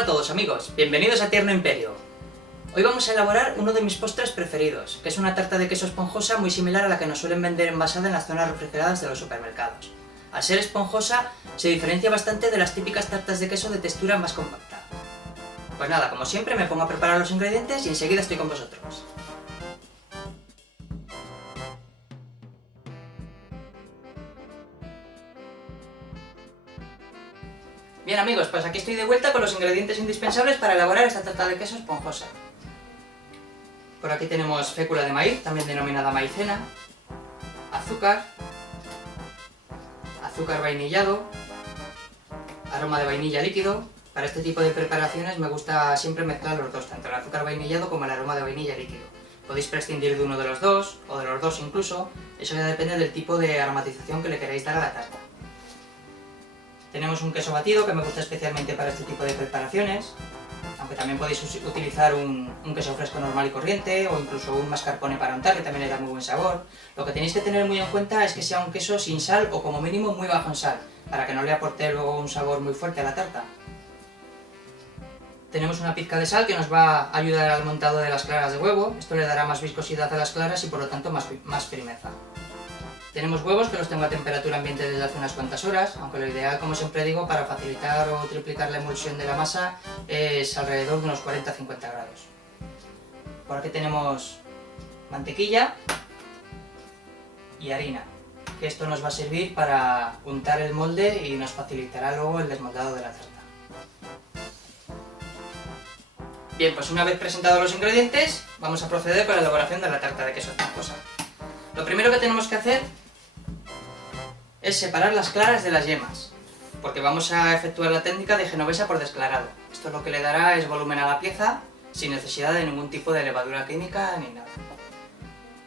Hola a todos amigos, bienvenidos a Tierno Imperio. Hoy vamos a elaborar uno de mis postres preferidos, que es una tarta de queso esponjosa muy similar a la que nos suelen vender envasada en las zonas refrigeradas de los supermercados. Al ser esponjosa, se diferencia bastante de las típicas tartas de queso de textura más compacta. Pues nada, como siempre me pongo a preparar los ingredientes y enseguida estoy con vosotros. Bien amigos, pues aquí estoy de vuelta con los ingredientes indispensables para elaborar esta tarta de queso esponjosa. Por aquí tenemos fécula de maíz, también denominada maicena, azúcar, azúcar vainillado, aroma de vainilla líquido. Para este tipo de preparaciones me gusta siempre mezclar los dos, tanto el azúcar vainillado como el aroma de vainilla líquido. Podéis prescindir de uno de los dos, o de los dos incluso, eso ya depende del tipo de aromatización que le queráis dar a la tarta. Tenemos un queso batido que me gusta especialmente para este tipo de preparaciones, aunque también podéis utilizar un queso fresco normal y corriente, o incluso un mascarpone para untar, que también le da muy buen sabor. Lo que tenéis que tener muy en cuenta es que sea un queso sin sal o como mínimo muy bajo en sal, para que no le aporte luego un sabor muy fuerte a la tarta. Tenemos una pizca de sal que nos va a ayudar al montado de las claras de huevo, esto le dará más viscosidad a las claras y por lo tanto más firmeza. Tenemos huevos que los tengo a temperatura ambiente desde hace unas cuantas horas, aunque lo ideal, como siempre digo, para facilitar o triplicar la emulsión de la masa es alrededor de unos 40-50 grados. Por aquí tenemos mantequilla y harina, que esto nos va a servir para untar el molde y nos facilitará luego el desmoldado de la tarta. Bien, pues una vez presentados los ingredientes, vamos a proceder con la elaboración de la tarta de queso esponjosa. Lo primero que tenemos que hacer es separar las claras de las yemas, porque vamos a efectuar la técnica de genovesa por desclarado. Esto lo que le dará es volumen a la pieza, sin necesidad de ningún tipo de levadura química ni nada.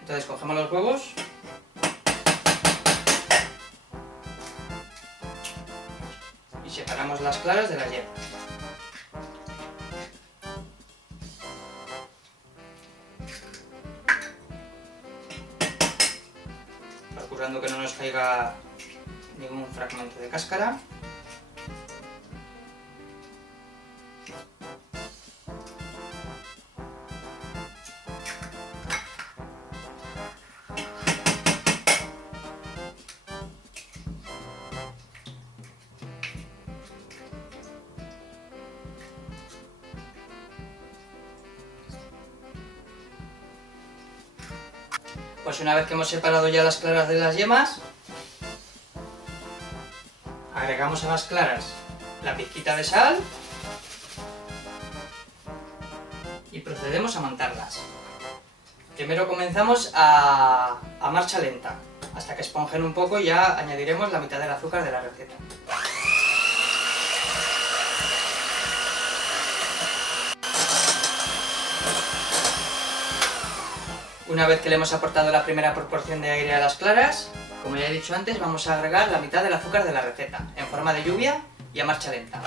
Entonces cogemos los huevos y separamos las claras de las yemas. Procurando que no nos caiga ningún fragmento de cáscara. Pues una vez que hemos separado ya las claras de las yemas, agregamos a las claras la pizquita de sal y procedemos a montarlas. Primero comenzamos a marcha lenta, hasta que esponjen un poco y ya añadiremos la mitad del azúcar de la receta. Una vez que le hemos aportado la primera proporción de aire a las claras, como ya he dicho antes, vamos a agregar la mitad del azúcar de la receta, en forma de lluvia y a marcha lenta.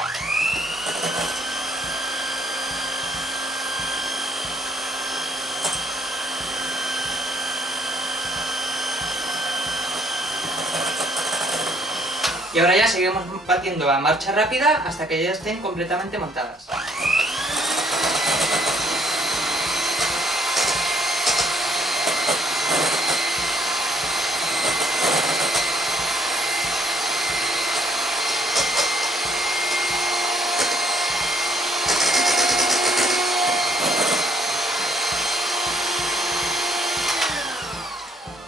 Y ahora ya seguimos batiendo a marcha rápida hasta que ya estén completamente montadas.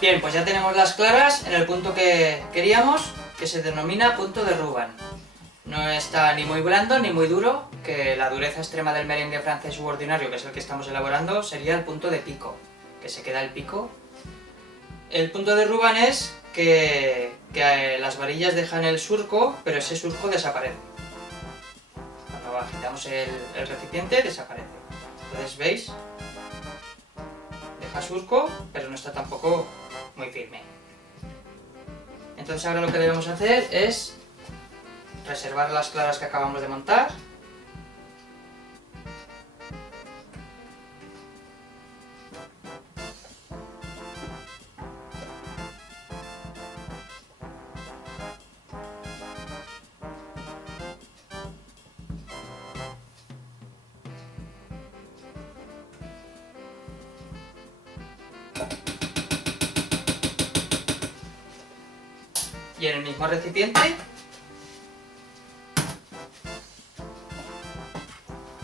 Bien, pues ya tenemos las claras en el punto que queríamos, que se denomina punto de Ruban. No está ni muy blando ni muy duro, que la dureza extrema del merengue francés u ordinario, que es el que estamos elaborando, sería el punto de pico, que se queda el pico. El punto de Ruban es que las varillas dejan el surco, pero ese surco desaparece. Cuando agitamos el recipiente, desaparece. Entonces, ¿veis? Deja surco, pero no está tampoco muy firme. Entonces ahora lo que debemos hacer es reservar las claras que acabamos de montar. Y en el mismo recipiente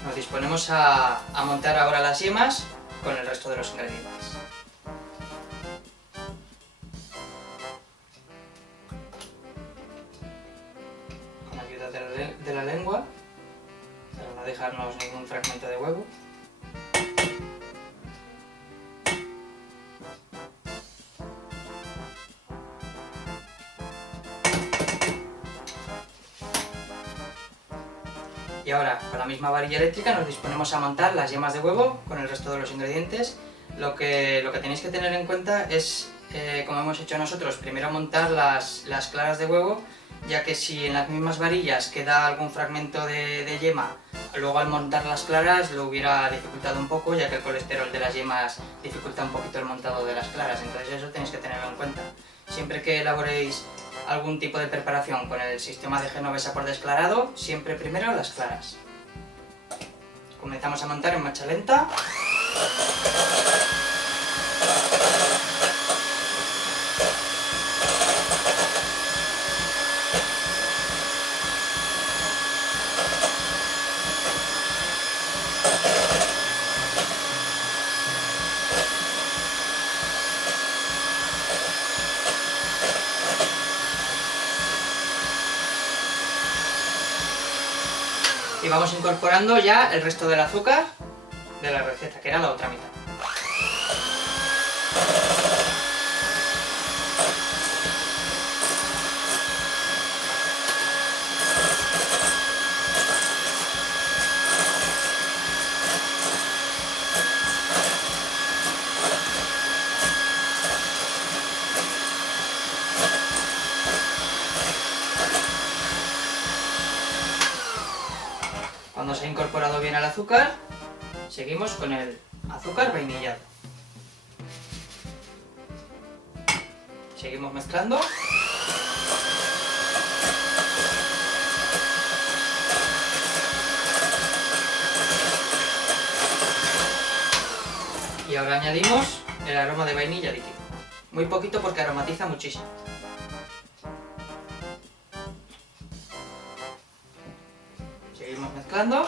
nos disponemos a montar ahora las yemas con el resto de los ingredientes. Con ayuda de la lengua, para no dejarnos ningún fragmento de huevo. Y ahora, con la misma varilla eléctrica, nos disponemos a montar las yemas de huevo con el resto de los ingredientes. Lo que tenéis que tener en cuenta es, como hemos hecho nosotros, primero montar las claras de huevo, ya que si en las mismas varillas queda algún fragmento de yema, luego al montar las claras lo hubiera dificultado un poco, ya que el colesterol de las yemas dificulta un poquito el montado de las claras, entonces eso tenéis que tenerlo en cuenta. Siempre que elaboréis algún tipo de preparación con el sistema de genovesa por desclarado, siempre primero las claras. Comenzamos a montar en marcha lenta. Y vamos incorporando ya el resto del azúcar de la receta, que era la otra mitad. Cuando se ha incorporado bien el azúcar, seguimos con el azúcar vainillado. Seguimos mezclando. Y ahora añadimos el aroma de vainilla líquido. Muy poquito porque aromatiza muchísimo. Seguimos mezclando.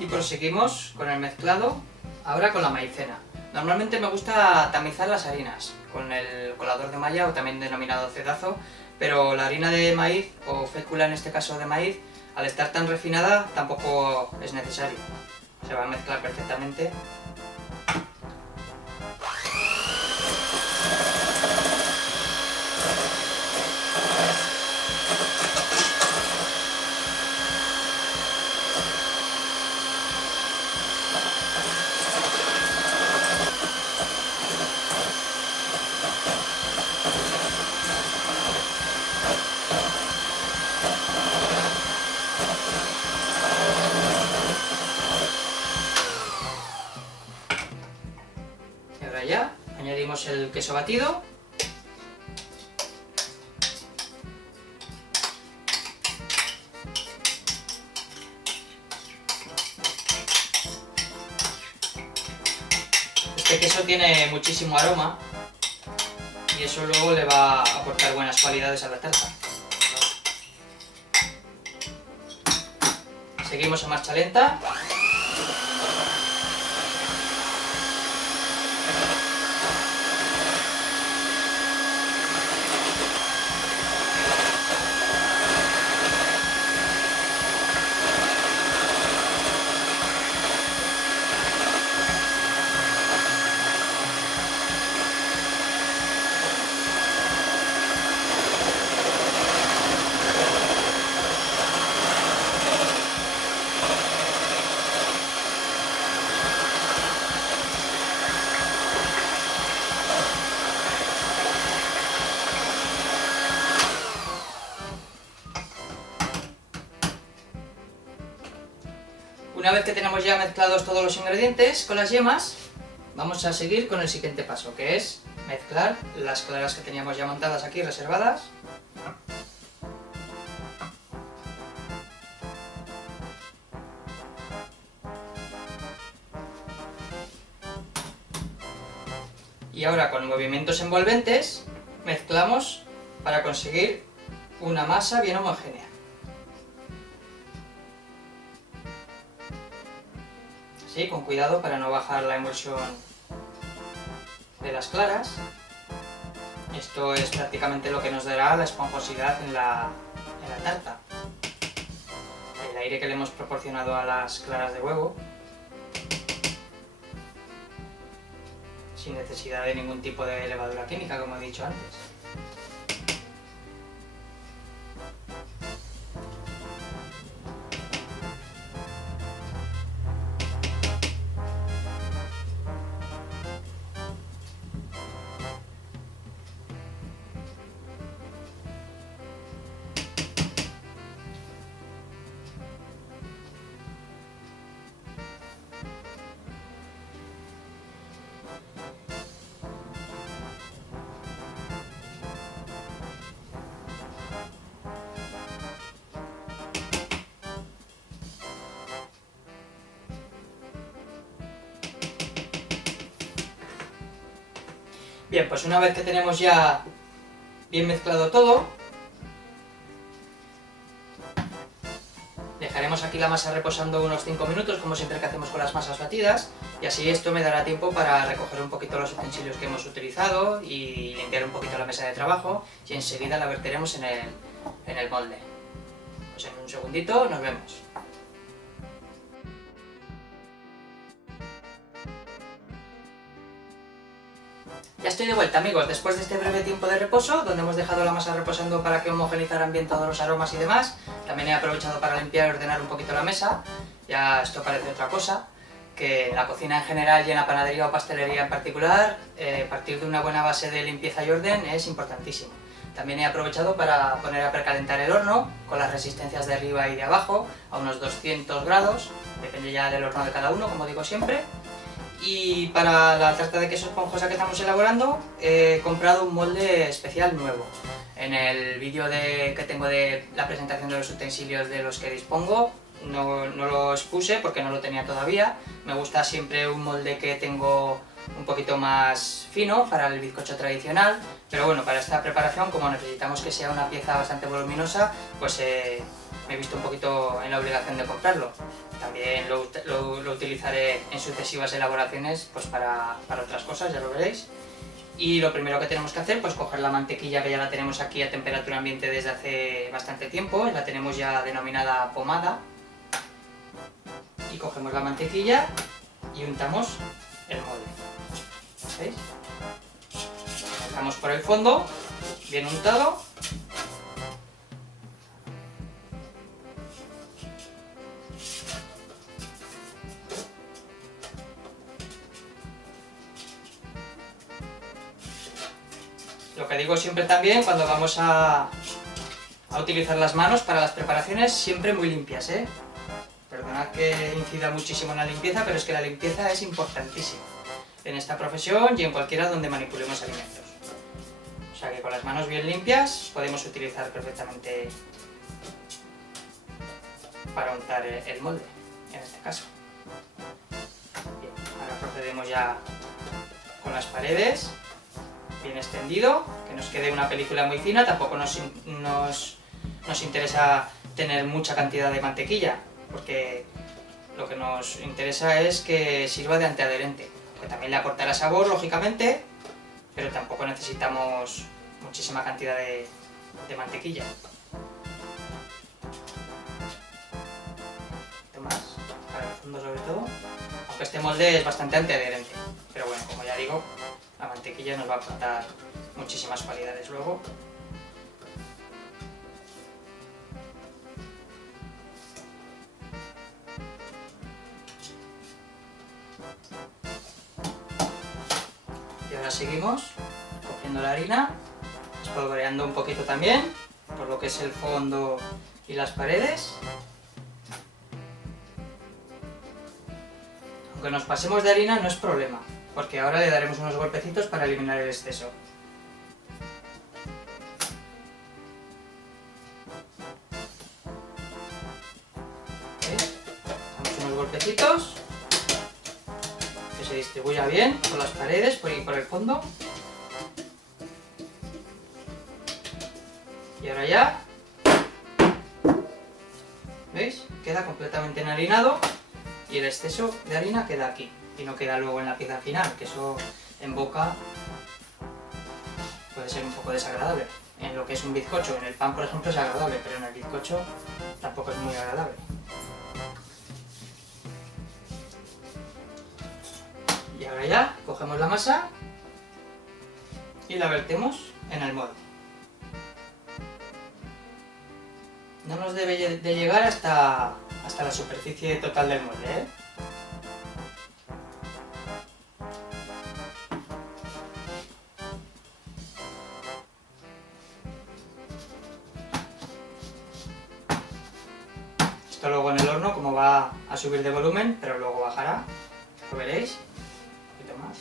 Y proseguimos con el mezclado, ahora con la maicena. Normalmente me gusta tamizar las harinas con el colador de malla, o también denominado cedazo, pero la harina de maíz, o fécula en este caso de maíz, al estar tan refinada tampoco es necesario. Se va a mezclar perfectamente. Ya añadimos el queso batido. Este queso tiene muchísimo aroma y eso luego le va a aportar buenas cualidades a la tarta. Seguimos a marcha lenta. Una vez que tenemos ya mezclados todos los ingredientes con las yemas, vamos a seguir con el siguiente paso, que es mezclar las claras que teníamos ya montadas aquí, reservadas. Y ahora con movimientos envolventes mezclamos para conseguir una masa bien homogénea. Así, con cuidado para no bajar la emulsión de las claras. Esto es prácticamente lo que nos dará la esponjosidad en la tarta. El aire que le hemos proporcionado a las claras de huevo, sin necesidad de ningún tipo de levadura química, como he dicho antes. Bien, pues una vez que tenemos ya bien mezclado todo, dejaremos aquí la masa reposando unos 5 minutos, como siempre que hacemos con las masas batidas, y así esto me dará tiempo para recoger un poquito los utensilios que hemos utilizado y limpiar un poquito la mesa de trabajo, y enseguida la verteremos en el molde. Pues en un segundito nos vemos. Ya estoy de vuelta, amigos, después de este breve tiempo de reposo, donde hemos dejado la masa reposando para que homogenizaran bien todos los aromas y demás. También he aprovechado para limpiar y ordenar un poquito la mesa. Ya esto parece otra cosa, que en la cocina en general y en la panadería o pastelería en particular, partir de una buena base de limpieza y orden es importantísimo. También he aprovechado para poner a precalentar el horno, con las resistencias de arriba y de abajo, a unos 200 grados, depende ya del horno de cada uno, como digo siempre. Y para la tarta de queso esponjosa que estamos elaborando, he comprado un molde especial nuevo. En el vídeo que tengo de la presentación de los utensilios de los que dispongo, no lo expuse porque no lo tenía todavía. Me gusta siempre un molde que tengo un poquito más fino para el bizcocho tradicional, pero bueno, para esta preparación, como necesitamos que sea una pieza bastante voluminosa, pues me he visto un poquito en la obligación de comprarlo. También lo utilizaré en sucesivas elaboraciones pues para otras cosas, ya lo veréis. Y lo primero que tenemos que hacer, pues coger la mantequilla, que ya la tenemos aquí a temperatura ambiente desde hace bastante tiempo, la tenemos ya denominada pomada. Y cogemos la mantequilla y untamos el molde. ¿Veis? Lo untamos por el fondo, bien untado. Lo que digo siempre también, cuando vamos a utilizar las manos para las preparaciones, siempre muy limpias, ¿eh? Perdonad que incida muchísimo en la limpieza, pero es que la limpieza es importantísima en esta profesión y en cualquiera donde manipulemos alimentos. O sea que con las manos bien limpias podemos utilizar perfectamente para untar el molde, en este caso. Bien, ahora procedemos ya con las paredes, bien extendido, que nos quede una película muy fina. Tampoco nos interesa tener mucha cantidad de mantequilla, porque lo que nos interesa es que sirva de antiadherente, que también le aportará sabor, lógicamente, pero tampoco necesitamos muchísima cantidad de mantequilla. Más, para el fondo sobre todo, aunque este molde es bastante antiadherente, pero bueno, como ya digo, la mantequilla nos va a aportar muchísimas cualidades luego. Y ahora seguimos cogiendo la harina, espolvoreando un poquito también, por lo que es el fondo y las paredes. Aunque nos pasemos de harina no es problema, porque ahora le daremos unos golpecitos para eliminar el exceso. ¿Veis? Damos unos golpecitos, que se distribuya bien por las paredes y por el fondo. Y ahora ya, ¿veis? Queda completamente enharinado y el exceso de harina queda aquí y no queda luego en la pieza final, que eso en boca puede ser un poco desagradable. En lo que es un bizcocho, en el pan por ejemplo es agradable, pero en el bizcocho tampoco es muy agradable. Y ahora ya cogemos la masa y la vertemos en el molde. No nos debe de llegar hasta la superficie total del molde, ¿eh? Esto luego en el horno, como va a subir de volumen, pero luego bajará, lo veréis, un poquito más.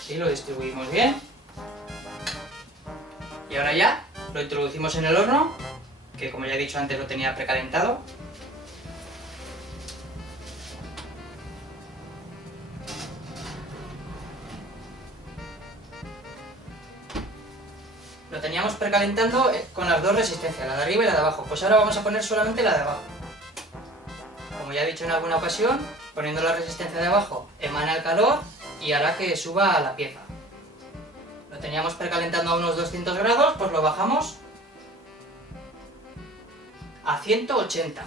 Así lo distribuimos bien. Y ahora ya lo introducimos en el horno, que como ya he dicho antes lo tenía precalentado. Lo teníamos precalentando con las dos resistencias, la de arriba y la de abajo. Pues ahora vamos a poner solamente la de abajo. Como ya he dicho en alguna ocasión, poniendo la resistencia de abajo emana el calor y hará que suba a la pieza. Lo teníamos precalentando a unos 200 grados, pues lo bajamos a 180.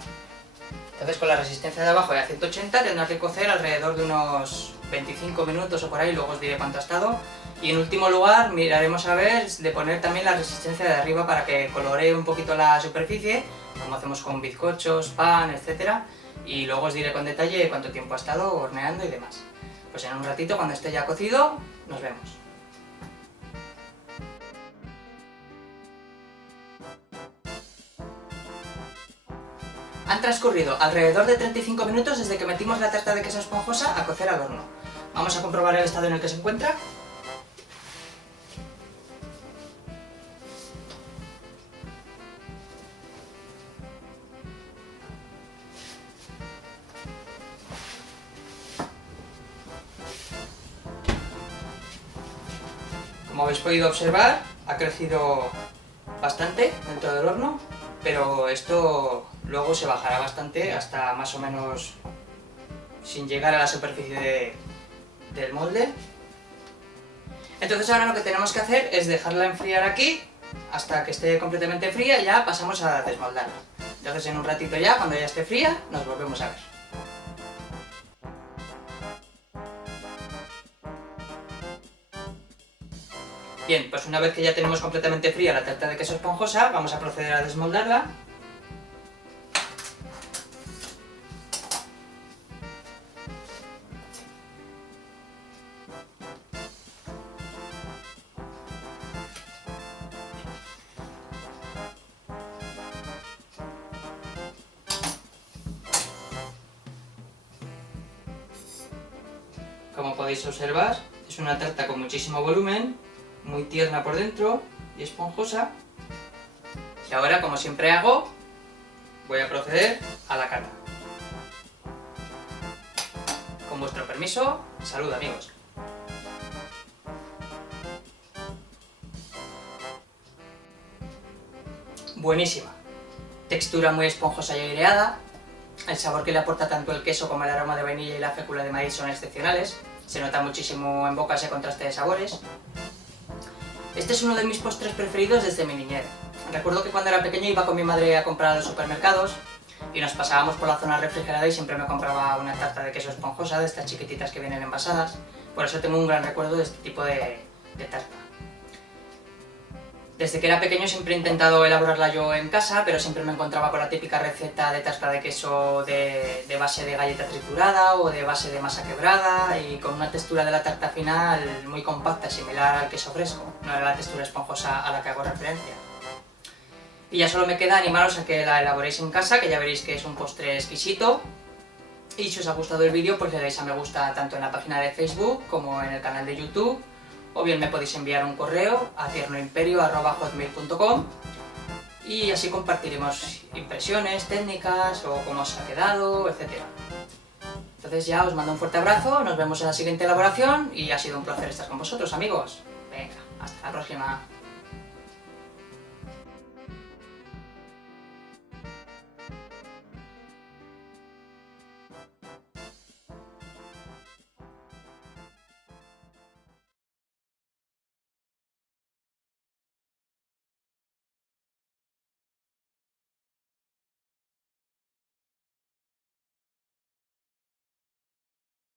Entonces con la resistencia de abajo y a 180 tendrá que cocer alrededor de unos 25 minutos o por ahí, luego os diré cuánto ha estado. Y en último lugar miraremos a ver de poner también la resistencia de arriba para que coloree un poquito la superficie, como hacemos con bizcochos, pan, etc. Y luego os diré con detalle cuánto tiempo ha estado horneando y demás. Pues en un ratito, cuando esté ya cocido, nos vemos. Han transcurrido alrededor de 35 minutos desde que metimos la tarta de queso esponjosa a cocer al horno. Vamos a comprobar el estado en el que se encuentra. Como habéis podido observar, ha crecido bastante dentro del horno, pero esto luego se bajará bastante hasta más o menos sin llegar a la superficie del molde. Entonces ahora lo que tenemos que hacer es dejarla enfriar aquí hasta que esté completamente fría y ya pasamos a desmoldarla. Entonces en un ratito ya, cuando ya esté fría, nos volvemos a ver. Bien, pues una vez que ya tenemos completamente fría la tarta de queso esponjosa, vamos a proceder a desmoldarla. Como podéis observar, es una tarta con muchísimo volumen, muy tierna por dentro y esponjosa. Y ahora, como siempre hago, voy a proceder a la cata. Con vuestro permiso, salud amigos. Buenísima. Textura muy esponjosa y aireada. El sabor que le aporta tanto el queso como el aroma de vainilla y la fécula de maíz son excepcionales. Se nota muchísimo en boca ese contraste de sabores. Este es uno de mis postres preferidos desde mi niñez. Recuerdo que cuando era pequeño iba con mi madre a comprar a los supermercados y nos pasábamos por la zona refrigerada y siempre me compraba una tarta de queso esponjosa, de estas chiquititas que vienen envasadas. Por eso tengo un gran recuerdo de este tipo de tarta. Desde que era pequeño siempre he intentado elaborarla yo en casa, pero siempre me encontraba con la típica receta de tarta de queso de base de galleta triturada o de base de masa quebrada y con una textura de la tarta final muy compacta, similar al queso fresco. No era la textura esponjosa a la que hago referencia. Y ya solo me queda animaros a que la elaboréis en casa, que ya veréis que es un postre exquisito. Y si os ha gustado el vídeo, pues le dais a me gusta tanto en la página de Facebook como en el canal de YouTube, o bien me podéis enviar un correo a tiernoimperio@hotmail.com y así compartiremos impresiones, técnicas o cómo os ha quedado, etc. Entonces ya os mando un fuerte abrazo, nos vemos en la siguiente elaboración y ha sido un placer estar con vosotros, amigos. Venga, hasta la próxima.